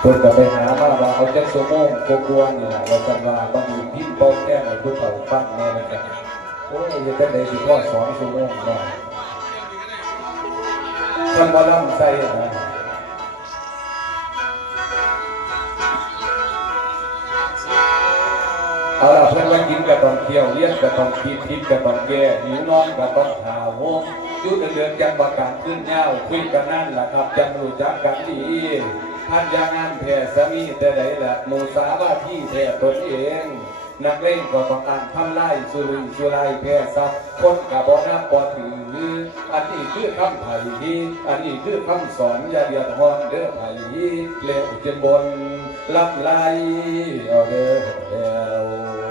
เพิ่นก็ไปหามาว่าเอาจักชั่วโมงกว่าๆนี่ล่ะว่าจังว่าบ่มีพิมพ์ป้าแก้ให้ผู้เฒ่าฟังแน่นั่นแหละโอ้ยจะได้สิพอสองชั่วโมงเนะซั่นบ่ลำใส่นะ ก็ต้องเที่ยวเลี้ยงก็ต้องคิดคิดก็ต้องแก้หิวนอนก็ต้องหาโฮมอยุ่เดือนจังประกาศขึ้นเงาคุยกันนั่นแหละครับจังรู้จักกันดีท่านยางงานแผ่สามีแต่ใดละมูสาว่าที่แผ่ตนเอง นักเล่นก็ต้องอ่านทำไล่สุรุยสุรายแพ้ซับคนกับบอนับบอถืออันนี้คือคำไผ่อันนี้คือคำสอนยาเดียดฮอนเด้อไผ่เลี้ยวจนบนลำไล่เอาเด้อแล้ว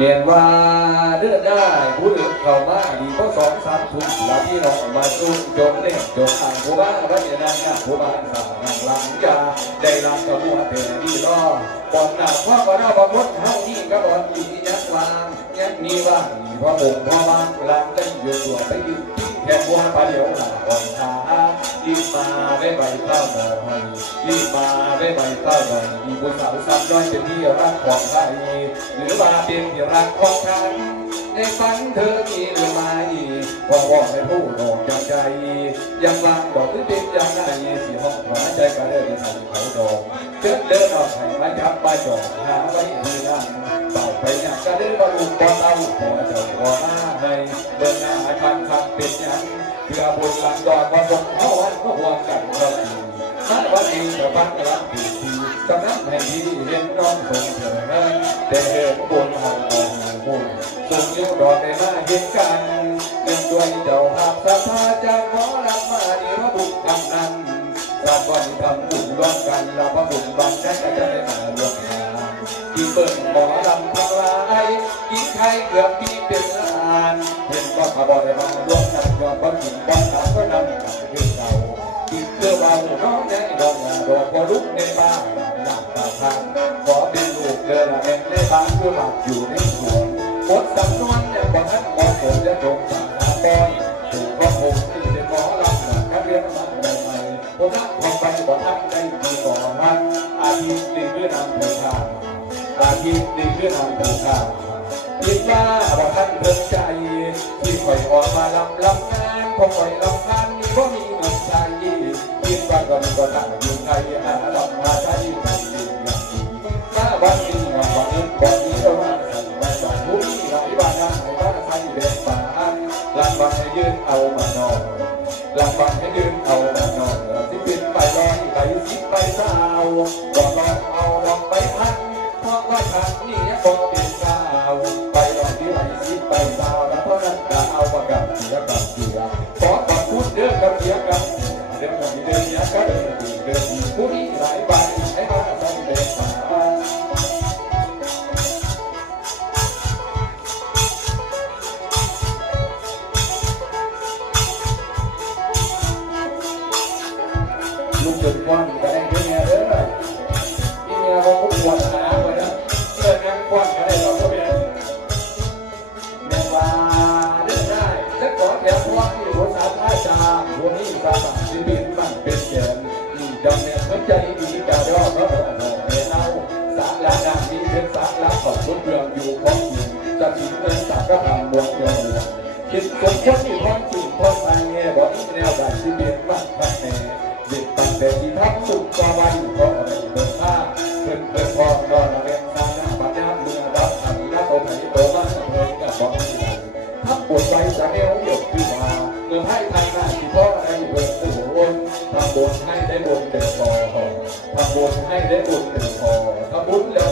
เรียนว่าเลือดได้ผู้เดือดเข้ามาดีก็สองสาม ทุ่มลาอองมาจุ่มจงเล่นจงอ่างผู้บ้านพระเจ้านางผู้บ้านสร้างหลังจาได้รับกระบวนแต่ดีรอปอนหน้าพ่อก็น่าบังคับเฮานี่ก็บอนดียักวางยักมีว่างมีพ่อบุญพ่อบ้านหลังได้อยู่ตัวไปอยู่ที่แค่บัวปลาเดียวหน้าอ่อนขารีบมาได้ใบข้าวหน่อยรีบมาได้ใบข้าวหน่อยมีบุญสาวสามย้อยเป็นที่รักของไทยหรือว่าเป็นที่รักของฉัน ในฝันเธอมีหรือไม่พอบอกให้ผู้ดอกจากใจ ยังวางดอกที่ติดยังไงสีห้องหัวใจก็เลยทำเขาดอกเดินเดินเอาไข่มาจับมาจอกหาไว้ที่นั่นเต่าไปยังก็เดินมาลูกบอเต้าพอเจ้าพอหน้าให้เบิ่งหน้าคันคันเป็นยังเพื่อบุญหลังดอกมาส่งเขาวันก็ห่วงกันเราดีมาวันนี้จะฟังรักดี ทีจำนักให้ดีเห็นน้องคงเธอให้ได้เห็นบุญขององค์บุญส่งยิ้วดอกได้มาเห็นกันเนื่องด้วยเจ้าภาพสภาจากหมอลำมาดีพระบุญกำนันเราวันทำบุญร่วมกันเราพระบุญบังได้ก็จะได้มาร่วมงานที่เปิดหมอลำทั้งหลายกินไข่เกือบปีเป็นล้านเห็นว่าขบวนได้มาร่วมกันยอดบ้านหินบ้านนาก็นำกันขึ้นเราที่เพื่อว่าน้องแน่ดอกงาดอกพอลุกในบ้านหลักตา ทางขอเป็นลูกเดินละเองในบ้านผู้หลับอยู่ในสวนบทสำนวนเนี่ยบอกนั้นบอกผมจะจงสาราบอยถูกว่าผมที่เป็นหมอลำหนักการเรียนมาใหม่ๆผมรักความไปบอกทักได้ดีก่อนมันอาทิตย์ดีเพื่อนำผู้ชาอาทิตย์ดีเพื่อนำผู้ชาคิดว่าบอกท่านเพิ่งใจที่คอยออกมาลำลำงานพอคอยลำงานมีว่ามีเงินใจคิดว่าก็มีก็ตั้งอยู่ไทยหาลำมาใช้กัน วันนี้วันนี้เราว่ามาจากผู้มีหลายบ้านให้บ้านใครเด็กป่านลำบากให้ยืนเอามานอนลำบากให้ยืนเอามานอนที่เป็นไปลอยไปสิไปสา เงินสากก็ทำบวกเงินคิดสมคนที่ความจริงความไปเงี้ยบอกแนวใดที่เบียนมันพันแน่เด็กตั้งแต่ที่ทับสุดก็วันเพราะอะไรเดินท่าเพิ่นเพิ่นพอก็ระเวนสร้างหน้าบัดยาเมื่อรับทำหน้าโตไหนโตมาเพิ่นก็บอกไม่ได้ทับปวดใจจะเอวหยกขึ้นมาเมื่อให้ทางหน้าที่พ่อให้เพิ่นโอ้โหทำบุญให้ได้บุญเดือดพอทำบุญให้ได้บุญเดือดพอทำบุญแล้ว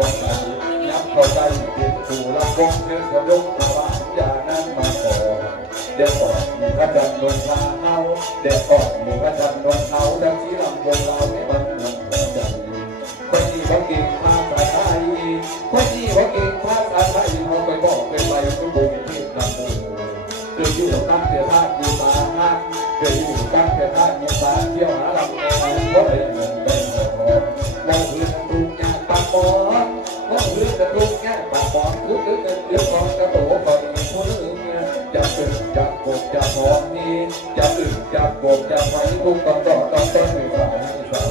เขาสวดใจนับเข้าใจเพียงสู่ลำวงเพื่อนกระดุกว่าอย่านั้นมาก่อนเดี๋ยวก่อนมีพระจันทร์ดวงพาเฮาเดี๋ยวก่อนมีพระจันทร์ดวงเฮาดังที่ลำบนเราให้มันเหมื เดือนเดือนของกระโตก็มีคนอื่นจะตื่นจะกบจะหอมนี่จะตื่นจะกบจะไฟทุกตอนต่อตอนต้นไม่สายสา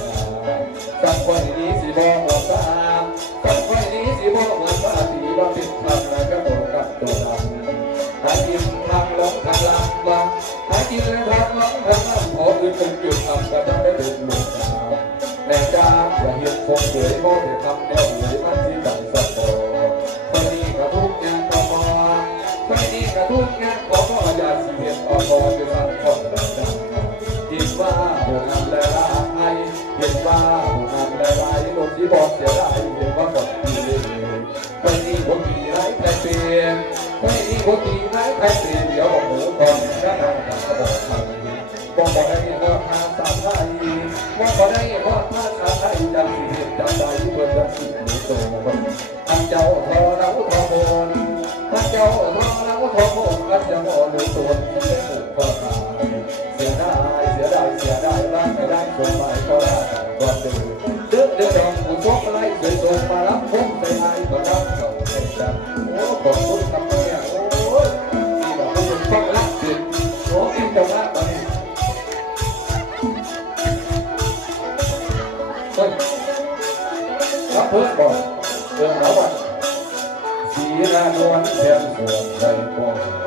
ยสักวันนี้สิบอกว่าตามสักวันนี้สิบอกว่าตาสีว่าเป็นทำแล้วก็โดนกับตัวดำหากินทางลงทางลางว่าหากินทางลงทางลางขออื่นเป็นจุดทำก็จะได้เดินลงตามแม่จ้าอย่าเห็นคงเฉยโม่แต่ทำแนวเหยมั ที่บอกเสียไดายเห็นว่าก่อนที่เลยคนนี้ผมมีไรแค่เปลี่ยนไม่มีคนดีไหมใครเปลี่ยนเดี๋ยวบอกหมูก่อนก็ทำกับกระบอกไทยบอกบอกได้ว่าภาษาไทยว่าบอกได้ว่าภาษาไทยจำสิเหตุจำใจเพื่อนจำสิหนูโตท่านเจ้าทอเราทอโมนท่านเจ้าทอเราทอโมนท่านเจ้าหนูตัว สีนานว